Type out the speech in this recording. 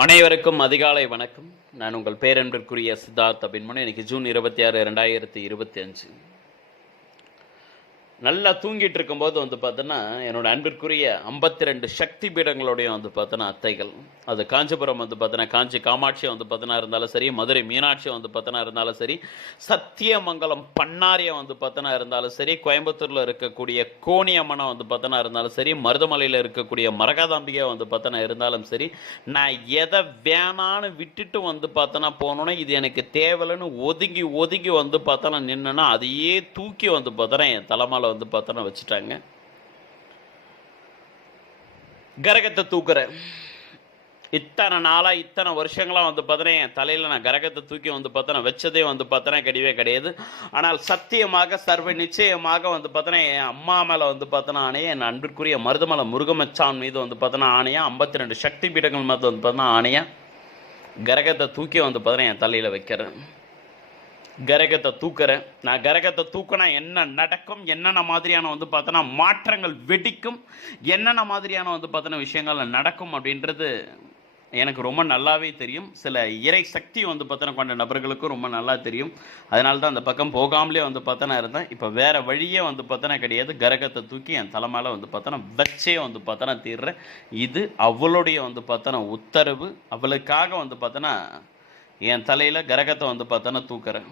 அனைவருக்கும் அதிகாலை வணக்கம். நான் உங்கள் பேரன்பிற்குரிய சித்தார்த் அபின்மனு. இன்னைக்கு ஜூன் 26, 2025. நல்லா தூங்கிட்டு இருக்கும்போது பார்த்தோன்னா என்னோட அன்பிற்குரிய 52 சக்தி பீடங்களோடையும் பார்த்தோன்னா அத்தைகள், அது காஞ்சிபுரம் பார்த்தோன்னா காஞ்சி காமாட்சி பார்த்தோன்னா இருந்தாலும் சரி, மதுரை மீனாட்சி பார்த்தோன்னா இருந்தாலும் சரி, சத்தியமங்கலம் பண்ணாரியம் பார்த்தோன்னா இருந்தாலும் சரி, கோயம்புத்தூரில் இருக்கக்கூடிய கோணியம்மனை பார்த்தோன்னா இருந்தாலும் சரி, மருதமலையில் இருக்கக்கூடிய மரகதாம்பிகை பார்த்தோன்னா இருந்தாலும் சரி, நான் எதை வேணான்னு விட்டுட்டு பார்த்தோன்னா போனோன்னா இது எனக்கு தேவையில்லைன்னு ஒதுங்கி ஒதுங்கி பார்த்தோன்னா நின்னுன்னா அதையே தூக்கி பார்த்தோன்னா என் தலைமையில் பார்த்தோன்னா வச்சுட்டாங்க. கரகத்தை தூக்குற இத்தனை நாளா இத்தனை வருஷங்களா பார்த்தோன்னா என் தலையில நான் கரகத்தை தூக்கி பார்த்தோன்னா வச்சதே பார்த்தோன்னா கிடையவே கிடையாது. ஆனால் சத்தியமாக சர்வ நிச்சயமாக பார்த்தோன்னா என் அம்மா மேல பார்த்தோன்னா ஆணையா, என் அன்பிற்குரிய மருதமலை முருகமச்சான் மீது பார்த்தோன்னா ஆணையா, 52 சக்தி பீடங்கள் மீது பார்த்தோன்னா ஆணையா, கரகத்தை தூக்கி பார்த்தோன்னா என் தலையில வைக்கிறேன். கரகத்தை தூக்குறேன். நான் கரகத்தை தூக்கினா என்ன நடக்கும், என்னென்ன மாதிரியான பார்த்தோன்னா மாற்றங்கள் வெடிக்கும், என்னென்ன மாதிரியான பார்த்தோன்னா விஷயங்கள் நடக்கும் அப்படின்றது எனக்கு ரொம்ப நல்லாவே தெரியும். சில இறை சக்தி பார்த்தோன்னா கொண்ட நபர்களுக்கும் ரொம்ப நல்லா தெரியும். அதனால தான் அந்த பக்கம் போகாமலே பார்த்தோன்னா இருந்தேன். இப்போ வேற வழியே பார்த்தோன்னா கிடையாது. கரகத்தை தூக்கி என் தலைமையில பார்த்தோன்னா வச்சே பார்த்தோன்னா தீர்றேன். இது அவளுடைய பார்த்தோன்னா உத்தரவு. அவளுக்காக பார்த்தோன்னா என் தலையில கரகத்தை பார்த்தோன்னா தூக்குறேன்.